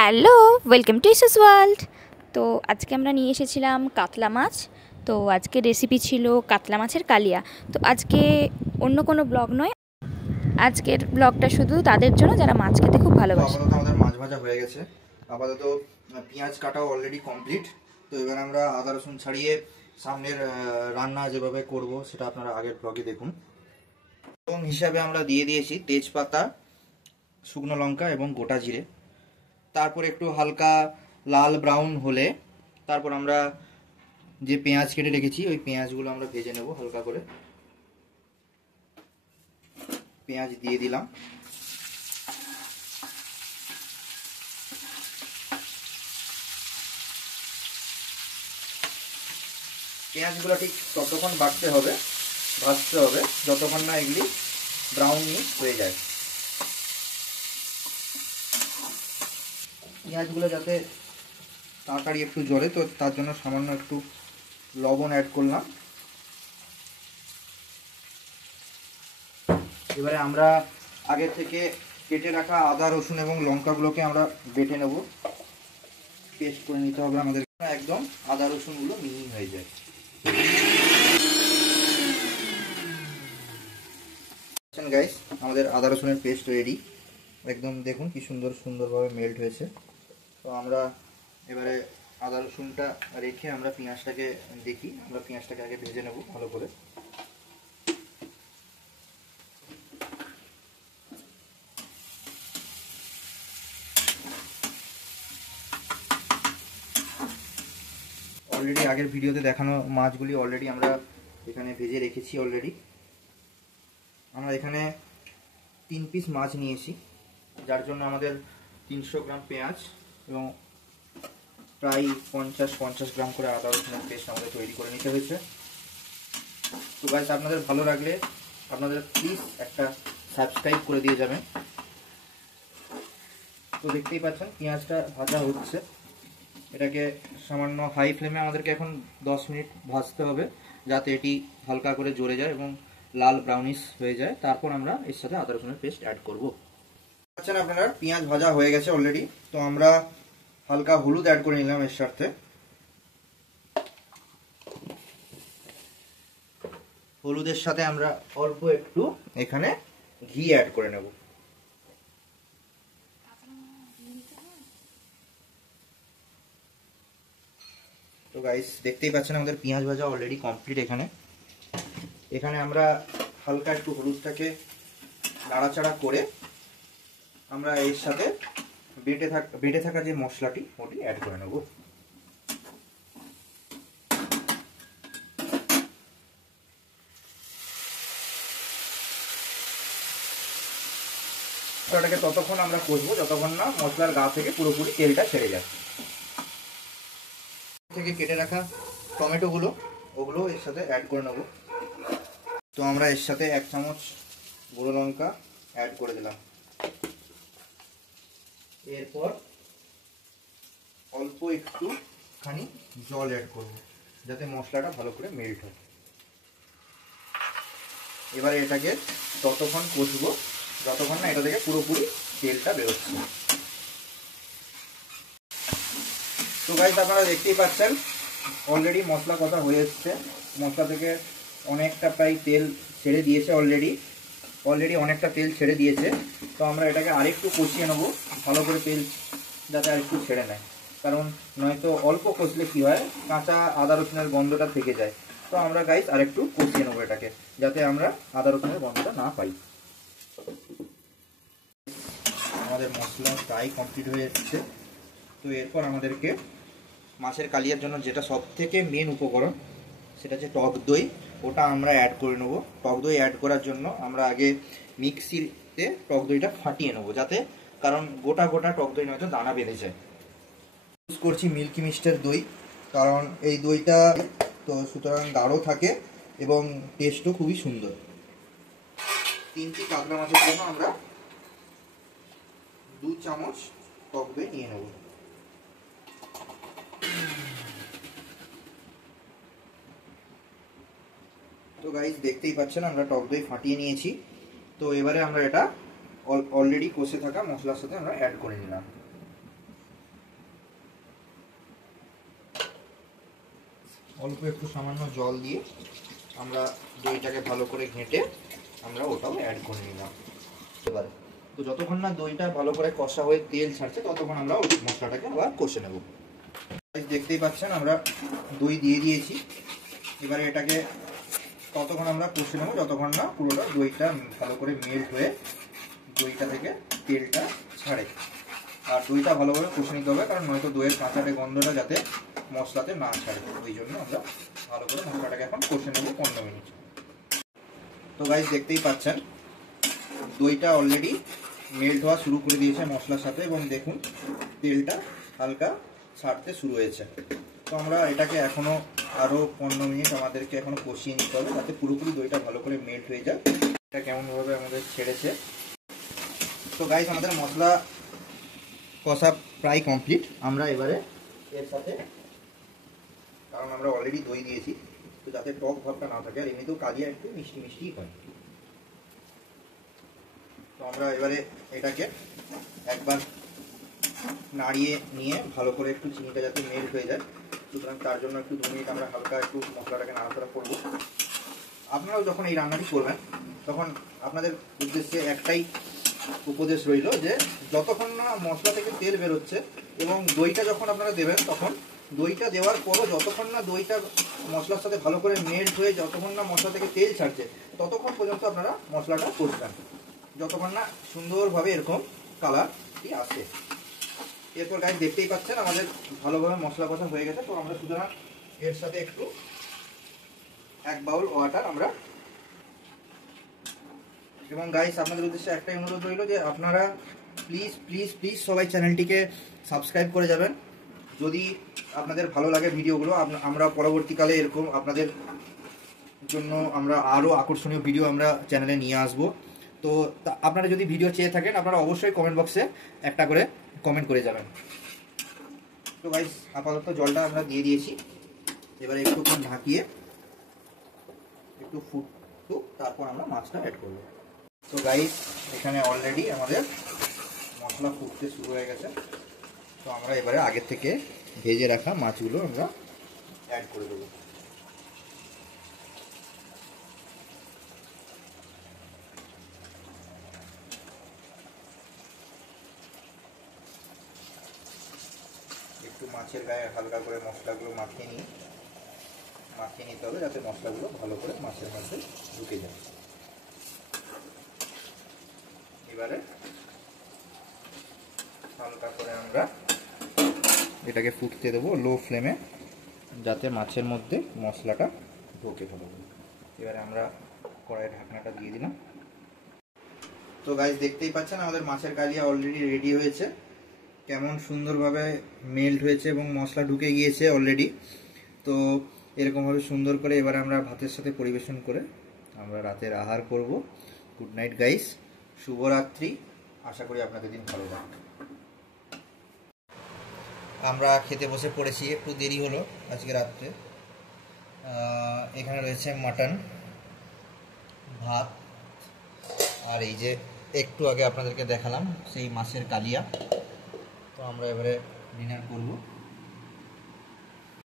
Hello, welcome to issues world. তো আজকে আমরা নিয়ে এসেছিলাম কাতলা মাছ। তো আজকে রেসিপি ছিল কাতলা মাছের কালিয়া। তো আজকে অন্য কোনো ব্লগ নয়, আজকের ব্লগটা শুধু তাদের জন্য যারা মাছ খেতে খুব ভালোবাসে। আপাতত আমাদের মাছ ভাজা হয়ে গেছে। আপাতত পেঁয়াজ কাটাও অলরেডি কমপ্লিট। তো এবার আমরা আদা রসুন ছাড়িয়ে সামনের রান্না যেভাবে করব সেটা আপনারা আগের ব্লগে দেখুন। এবং হিসাবে আমরা দিয়ে দিয়েছি তেজপাতা, শুকনো লঙ্কা এবং গোটা জিরে। তারপর একটু হালকা লাল ব্রাউন হলে তারপর আমরা যে পেঁয়াজ কেটে রেখেছি ওই পেঁয়াজগুলো আমরা ভেজে নেব হালকা করে। পেঁয়াজ দিয়ে দিলাম। পেঁয়াজগুলো ঠিক ততক্ষণ ভাজতে হবে যতক্ষণ না এগুলি ব্রাউনি হয়ে যায়। পেঁয়াজগুলো যাতে তাড়াতাড়ি একটু জ্বলে, তো তার জন্য সামান্য একটু লবণ অ্যাড করলাম। এবারে আমরা আগে থেকে কেটে রাখা আদা রসুন এবং লঙ্কাগুলোকে আমরা বেটে নেব, পেস্ট করে নিতে হবে আমাদের। একদম আদা রসুনগুলো মিহি হয়ে যায়। গাইস, আমাদের আদা রসুনের পেস্ট রেডি। একদম দেখুন কি সুন্দরভাবে মেল্ট হয়েছে। তো আমরা এবারে আদা রসুনটা রেখে আমরা পেঁয়াজটাকে দেখি। আমরা পেঁয়াজটাকে আগে ভেজে নেব ভালো করে। অলরেডি আগের ভিডিওতে দেখানো মাছগুলি অলরেডি আমরা এখানে ভেজে রেখেছি অলরেডি। আমরা এখানে 3 পিস মাছ নিয়েছি, যার জন্য আমাদের 300 গ্রাম পেঁয়াজ এবং প্রায় 50 গ্রাম করে আদা রসুনের পেস্ট আমাদের তৈরি করে নিতে হয়েছে। তো গাইস, আপনাদের ভালো লাগলে আপনাদের প্লিজ একটা সাবস্ক্রাইব করে দিয়ে যাবেন। তো দেখতেই পাচ্ছেন পেঁয়াজটা ভাজা হচ্ছে। এটাকে সামান্য হাই ফ্লেমে আমাদেরকে এখন 10 মিনিট ভাজতে হবে, যাতে এটি হালকা করে জ্বলে যায় এবং লাল ব্রাউনিশ হয়ে যায়। তারপর আমরা এর সাথে আদা রসুনের পেস্ট অ্যাড করব। আচ্ছা, আপনারা পেঁয়াজ ভাজা হয়ে গেছে অলরেডি। তো আমরা হালকা হলুদ অ্যাড করে নিলাম এর সাথে। হলুদের সাথে আমরা অল্প একটু এখানে ঘি অ্যাড করে নেব। তো গাইস, দেখতেই পাচ্ছেন আমাদের পেঁয়াজ ভাজা অলরেডি কমপ্লিট। এখানে আমরা হালকা একটু হলুদটাকে নাড়াচাড়া করে আমরা এর সাথে বেটে থাকা যে মশলাটি ওটি অ্যাড করে নেব। মশলাটাকে ততক্ষণ আমরা কষবো যতক্ষণ না মশলার গা থেকে পুরোপুরি তেলটা ছেড়ে যায়। থেকে কেটে রাখা টমেটোগুলো ওগুলো এর সাথে অ্যাড করে নেব। তো আমরা এর সাথে 1 চামচ গুঁড়ো লঙ্কা অ্যাড করে দিলাম। এরপর অল্প একটুখানি জল অ্যাড করব, যাতে মশলাটা ভালো করে মেল্ট হয়। এবারে এটাকে ততক্ষণ কষবো যতক্ষণ না এটা থেকে পুরোপুরি তেলটা বেরোচ্ছে। তো গাইস, আপনারা দেখতেই পাচ্ছেন অলরেডি মশলা কষা হয়ে এসছে। মশলা থেকে অনেকটা প্রায় তেল ছেড়ে দিয়েছে অলরেডি অনেকটা তেল ছেড়ে দিয়েছে। তো আমরা এটাকে আরেকটু কষিয়ে নেবো ভালো করে, তেল যাতে আরেকটু ছেড়ে নেয়। কারণ নয়তো অল্প কষলে কি হয়, কাঁচা আদা রসুনের গন্ধটা থেকে যায়। তো আমরা গাইস আরেকটু কষিয়ে নেবো এটাকে, যাতে আমরা আদা রসুনের গন্ধটা না পাই। আমাদের মশলা প্রায় কমপ্লিট হয়ে যাচ্ছে। তো এরপর আমাদেরকে মাছের কালিয়ার জন্য যেটা সব থেকে মেন উপকরণ, সেটা হচ্ছে টক দই। ওটা আমরা অ্যাড করে নেব। টক দই অ্যাড করার জন্য আমরা আগে মিক্সিতে টক দইটা ফাটিয়ে নেব, যাতে, কারণ গোটা গোটা টক দই নয়তো দানা বেঁধে যায়। ইউজ করছি মিল্কি মিস্টের দই, কারণ এই দইটা তো সুতরাং গাঢ় থাকে এবং টেস্টও খুবই সুন্দর। 3টি কাতলা মাছের জন্য আমরা 2 চামচ টক দই নিয়ে নেব। তো গাইস, দেখতেই পাচ্ছেন আমরা টক দই ফাটিয়ে নিয়েছি। তো এবারে আমরা এটা অলরেডি কষে থাকা মশলার সাথে আমরা অ্যাড করে নিলাম। অল্প একটু সামান্য জল দিয়ে আমরা দইটাকে ভালো করে ঘেঁটে আমরা ওটাও অ্যাড করে নিলাম। এবারে তো যতক্ষণ না দইটা ভালো করে কষা হয়ে তেল ছাড়ছে ততক্ষণ আমরা ওই মশলাটাকে আবার কষে নেব। দেখতেই পাচ্ছেন আমরা দই দিয়ে দিয়েছি। এবারে এটাকে ততক্ষণ আমরা কষে নেবো যতক্ষণ না পুরোটা দইটা ভালো করে মেল্ট হয়ে দইটা থেকে তেলটা ছাড়ে। আর দইটা ভালোভাবে কষে নিতে হবে, কারণ নয়তো দইয়ের কাঁচাটে গন্ধটা যাতে মশলাতে না ছাড়ে, ওই জন্য আমরা ভালো করে মশলাটাকে এখন কষে নেবো 15 মিনিট। তো গাইস দেখতেই পাচ্ছেন দইটা অলরেডি মেল্ট হওয়া শুরু করে দিয়েছে মশলার সাথে, এবং দেখুন তেলটা হালকা ছাড়তে শুরু হয়েছে। তো আমরা এটাকে এখনো আরও 15 মিনিট আমাদেরকে এখনো কষিয়ে নিতে হবে, যাতে পুরোপুরি দইটা ভালো করে মেল্ট হয়ে যায়। এটা কেমনভাবে আমাদের ছেড়েছে। তো গাইস আমাদের মশলা কষা প্রায় কমপ্লিট। আমরা এবারে এর সাথে, কারণ আমরা অলরেডি দই দিয়েছি, তো যাতে টক ভাবটা না থাকে, আর এমনিতেও কালিয়া একটু মিষ্টি মিষ্টি হয়। তো আমরা এবারে এটাকে একবার নাড়িয়ে নিয়ে ভালো করে একটু চিনিটা যাতে মেল্ট হয়ে যায়, সুতরাং তার জন্য একটু 2 মিনিট আমরা হালকা একটু মশলাটাকে নাড়াচাড়া করবো। আপনারাও যখন এই রান্নাটি করবেন তখন আপনাদের উদ্দেশ্যে একটাই উপদেশ রইল যে যতক্ষণ না মশলা থেকে তেল বেরোচ্ছে এবং দইটা যখন আপনারা দেবেন, তখন দইটা দেওয়ার পরও যতক্ষণ না দইটা মশলার সাথে ভালো করে মেল্ট হয়ে যতক্ষণ না মশলা থেকে তেল ছাড়ছে ততক্ষণ পর্যন্ত আপনারা মশলাটা কষবেন, যতক্ষণ না সুন্দরভাবে এরকম কালারটি আসে। এরপর গাইস দেখতেই পাচ্ছেন আমাদের ভালোভাবে মশলা কষা হয়ে গেছে। তো আমরা সুতরাং এর সাথে একটু 1 বাউল ওয়াটার আমরা, এবং গাইস আপনাদের উদ্দেশ্যে একটাই অনুরোধ রইল যে আপনারা প্লিজ প্লিজ প্লিজ সবাই চ্যানেলটিকে সাবস্ক্রাইব করে যাবেন। যদি আপনাদের ভালো লাগে ভিডিওগুলো, আমরা পরবর্তীকালে এরকম আপনাদের জন্য আমরা আরও আকর্ষণীয় ভিডিও আমরা চ্যানেলে নিয়ে আসব। তো আপনারা যদি ভিডিও চেয়ে থাকেন আপনারা অবশ্যই কমেন্ট বক্সে একটা করে কমেন্ট করে যাবেন। তো গাইস আপাতত জলটা আমরা দিয়ে দিয়েছি, এবারে একটুক্ষণ ঢাকিয়ে একটু ফুটুক, তারপর আমরা মাছটা অ্যাড করব। তো গাইস এখানে অলরেডি আমাদের মশলা ফুটতে শুরু হয়ে গেছে। তো আমরা এবারে আগের থেকে ভেজে রাখা মাছগুলো আমরা অ্যাড করে দেবো। একটু মাছের গায়ে হালকা করে মশলাগুলো মাখিয়ে নিতে হবে, যাতে মশলাগুলো ভালো করে মাছের মধ্যে ঢুকে যায়। এবারে হালকা করে আমরা এটাকে ফুটতে দেবো লো ফ্লেমে, যাতে মাছের মধ্যে মশলাটা ঢোকে ভালো। এবারে আমরা কড়াইয়ের ঢাকনাটা দিয়ে দিলাম। তো গাইস দেখতেই পাচ্ছেন আমাদের মাছের কালিয়া অলরেডি রেডি হয়েছে, কেমন সুন্দরভাবে মেল্ট হয়েছে এবং মশলা ঢুকে গিয়েছে অলরেডি। তো এরকমভাবে সুন্দর করে এবারে আমরা ভাতের সাথে পরিবেশন করে আমরা রাতের আহার করব। গুড নাইট গাইস, শুভরাত্রি। আশা করি আপনাদের দিন ভালো যাবে। আমরা খেতে বসে পড়েছি, একটু দেরি হলো আজকে রাত্রে। এখানে রয়েছে মাটন, ভাত, আর এই যে একটু আগে আপনাদেরকে দেখালাম সেই মাছের কালিয়া। তো আমরা এবারে ডিনার করব।